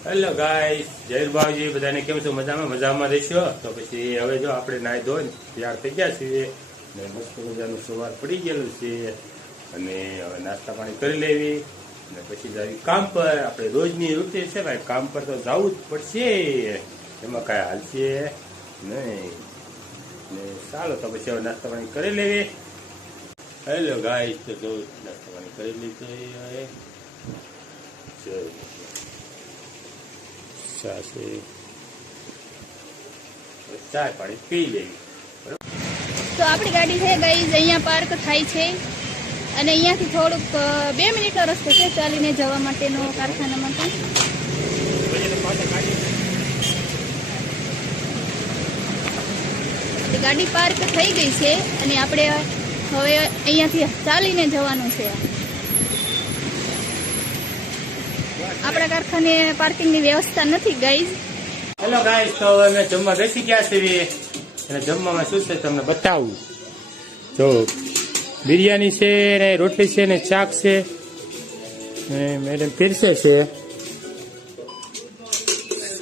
Hello guys, જય બાબુજી બધાને કેમ છો? મજામાં? મજામાં રહેશો? તો પછી હવે જો આપણે નાહી ધોઈ તૈયાર થઈ ગયા છીએ ને મસ્ત મજાનું સવાર પડી ગયેલું છે અને હવે નાસ્તા પાણી કરી લેવી અને પછી જાવી કામ પર. આપણે રોજની રૂટીન છે ભાઈ, કામ પર તો જવું જ પડશે. એમાં કાંઈ હાલશે નહીં. ને ચાલો તો પછી હવે નાસ્તા પાણી કરી લેવી. હેલો ગાઈસ, તો નાસ્તા પાણી કરી લીધું હવે છે ચા પાણી પી લેવી તો આપણી ગાડી છે ગઈ અહીંયા પાર્ક થાય છે. અને અહીંયાથી થોડુંક બે મિનિટનો રસ્તો છે ચાલીને જવા માટેનો કારખાનામાં પણ ગાડી પાર્ક થઈ ગઈ છે અને આપણે હવે અહીંયાથી ચાલીને જવાનું છે. આપણા કારખાને પાર્કિંગની વ્યવસ્થા નથી ગાઈઝ હેલો ગાઈઝ તો અમે જમવા બેસી ગયા છીએ. અને જમવામાં શું છે તમને બતાવું? જો, બિરયાની છે ને રોટલી છે ને શાક છે. ને મેડમ પીરસે છે.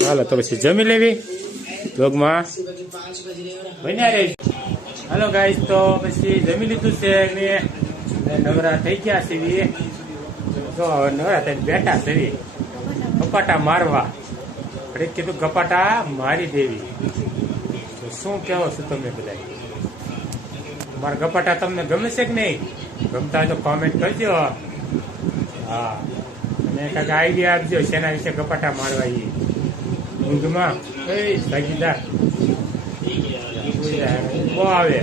ચાલો તો પછી જમી લેવી બ્લોગમાં બન્યા રહી. હેલો ગાઈસ તો પછી જમી લીધું છે ને નવરા થઈ ગયા છીએ. હવે નવરા થઈને બેઠા છીએ કપાટા મારવા. અરે કીધું કપાટા મારી દેવી. તો શું કહેવો છો તમે બધા મારા ગપાટા તમને ગમે છે કે નહીં? ગમતા હોય તો કોમેન્ટ કરજો. હા. અને કાંઈક આઈડિયા આપજો શેના વિશે ગપાટા મારવા એ ઊંઘમાં? કઈ ભાગીદાર. બહુ આવે.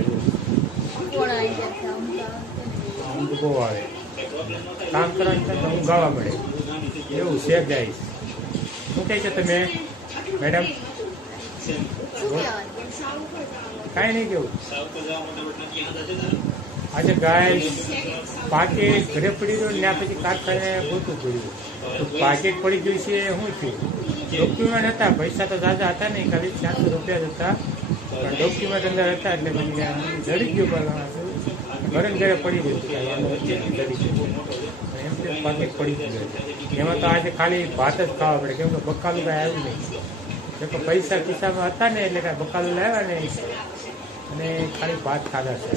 ઊંઘ બહુ આવે. કામ કરવાનું થાય હું ગાવા મળે એવું છે જાય શું કહે છો તમે, મેડમ? કાંઈ નહીં કેવું. આજે ગાય પાકેટ ઘરે પડી ગયો ને પછી કારખાને ગોતું પડ્યું. તો પાકેટ પડી ગયું છે, શું થયું? ડોક્યુમેન્ટ હતા, પૈસા તો દાદા હતા નહીં, ખાલી ચારસો રૂપિયા જ હતા. પણ ડોક્યુમેન્ટ અંદર હતા એટલે મને જડી ગયું પણ ઘરે ને ઘરે પડી ગયું એમ પડી ગયું એમાં તો આજે ખાલી ભાત જ ખાવા પડે. કેમ કે બકાલું કાંઈ આવ્યું નહીં. કેમ કે પૈસા ખિસ્સામાં હતા ને એટલે કાંઈ બકાલું લાવ્યા નહીં. અને ખાલી ભાત ખાધા છે.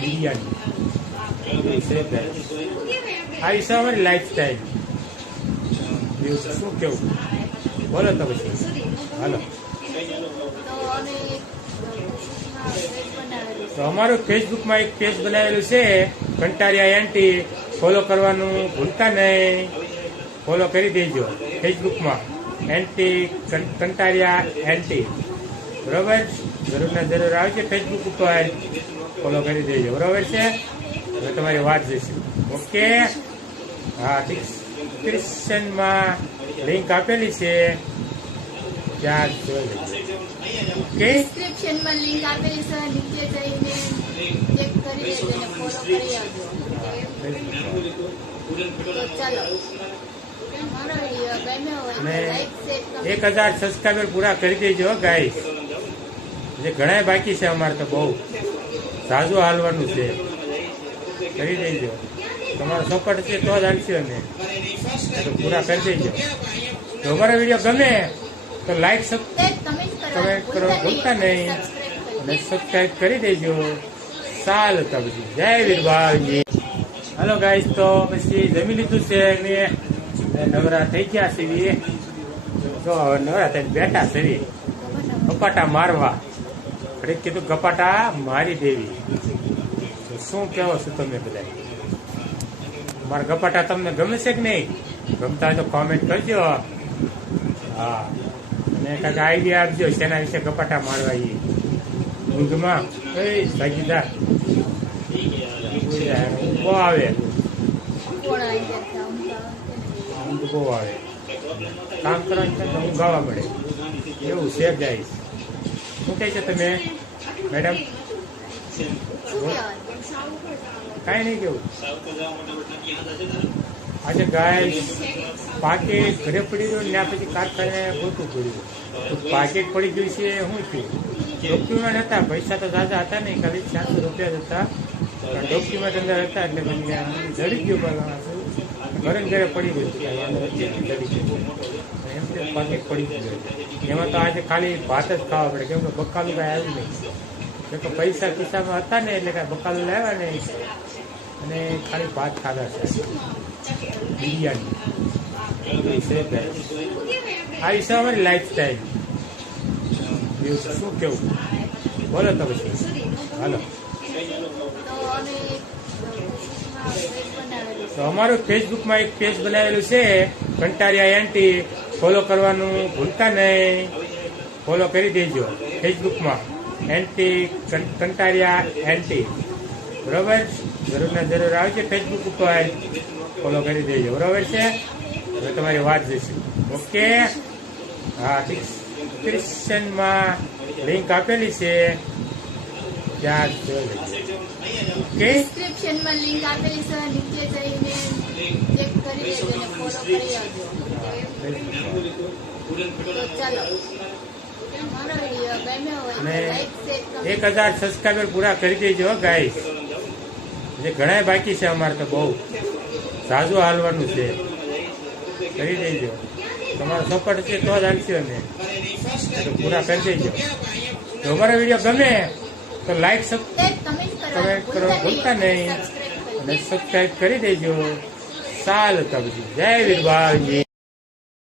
બિરયાની. આ વિશે અમારી લાઈફ સ્ટાઈલ શું કેવું? બોલો તો પછી. હાલો. તો અમારું ફેસબુકમાં એક પેજ બનાવેલું છે, કંટારિયા એન્ટી ફોલો કરવાનું ભૂલતા નહીં. ફોલો કરી દેજો ફેસબુકમાં. એન્ટી કંટારિયા એન્ટી બરોબર? જરૂર ના જરૂર આવશે ફેસબુક ઉપર. ફોલો કરી દેજો. બરોબર છે? હવે તમારી વાત જશે ઓકે હા ડિસ્ક્રિપ્શનમાં લિંક આપેલી છે. ત્યાં જોઈ લેજો ડિસ્ક્રિપ્શનમાં લિંક આપેલી છે નીચે જઈને ચેક કરી લેજો અને ફોલો કરી આવજો તો ચાલો. એક હજાર સબસ્ક્રાઈબર પૂરા કરી દેજો ગાઈસ જે ઘણા બાકી છે અમારે તો બહુ. સાજુ હાલવાનું છે. કરી દેજો. તમારો સપોર્ટ છે તો જ હાલશે અમે. તો પૂરા કરી દેજો. તો અમારો વીડિયો ગમે તો લાઈક કમેન્ટ કમેન્ટ કરવા ભૂલતા નહીં. અને સબસ્ક્રાઈબ કરી દેજો. ચાલો તબજી જય વીરભાઈ હલો ગાઈસ તો પછી જમી લીધું છે ને નવરા થઈ ગયા છે તો નવરા થઈને બેઠા છે કપાટા મારવા. અરે કીધું કપાટા મારી દેવી. શું કહેવો છો તમે બધા મારા કપાટા તમને ગમે છે કે નહીં? ગમતા હોય તો કોમેન્ટ કરજો. હા. અને કાંઈક આઈડિયા આપજો શેના વિશે કપાટા મારવા એ ઊંઘમાં એ. ભાગીદાર. બહુ આવે? ઊંઘ બહુ આવે. કામ કરવાની તો ઊંઘ આવવા મળે એવું છે ગાઈસ શું કહે છો તમે? મેડમ? કાંઈ નહીં કેવું. આજે ગાય પાકેટ ઘરે પડી ગયું ને પછી કારખાને ગોતું પડ્યું. તો પાકેટ પડી ગયું છે શું થયું? ડોક્યુમેન્ટ હતા પૈસા તો દાદા હતા નહીં, ખાલી ચારસો રૂપિયા જ હતા. ડોક્યુમેન્ટ અંદર હતા એટલે મને જડી ગયું ઘરે ઘરે પડી ગયું. એમ કે પાકે પડી ગયું એમાં તો આજે ખાલી ભાત જ ખાવા પડે. કેમ કે બકાલું કાંઈ આવ્યું નહીં. કે પૈસા ખિસ્સામાં હતા ને એટલે કાંઈ બકાલું લાવ્યા નહીં. અને ખાલી ભાત ખાધા છે. બિરયાની. એ વિશે. અમારી લાઈફ સ્ટાઈલ શું કેવું? બોલો તો પછી હાલો. તો અમારું ફેસબુકમાં એક પેજ બનાવેલું છે, કંટારિયા એન્ટી ફોલો કરવાનું ભૂલતા નહીં. ફોલો કરી દેજો ફેસબુકમાં. એન્ટી કંટારિયા એન્ટી બરોબર? જરૂર ને જરૂર આવજો ફેસબુક ઉપર ફોલો કરી દેજો. બરોબર છે? હવે તમારી વાત જશે ઓકે હા ડિસ્ક્રિપ્શનમાં લિંક આપેલી છે. ત્યાં ઓકે ડિસ્ક્રિપ્શનમાં લિંક આપેલી છે. નીચે જઈને ચેક કરી લેજો અને ફોલો કરી ચાલો. એક હજાર સબસ્ક્રાઈબર પૂરા કરી દેજો ગાઈસ એટલે ઘણા બાકી છે અમારે તો બહુ. ઝાઝુ હાલવાનું છે. કરી દેજો. તમારો સપોર્ટ છે તો જ હાલશે અમે. એટલે પૂરા કરી દેજો. જો અમારો વીડિયો ગમે, તો લાઈક કમેન્ટ કરો, ભૂલતા નહીં. અને સબસ્ક્રાઈબ કરી દેજો. ચાલો તબજી જય વીરબાલજી.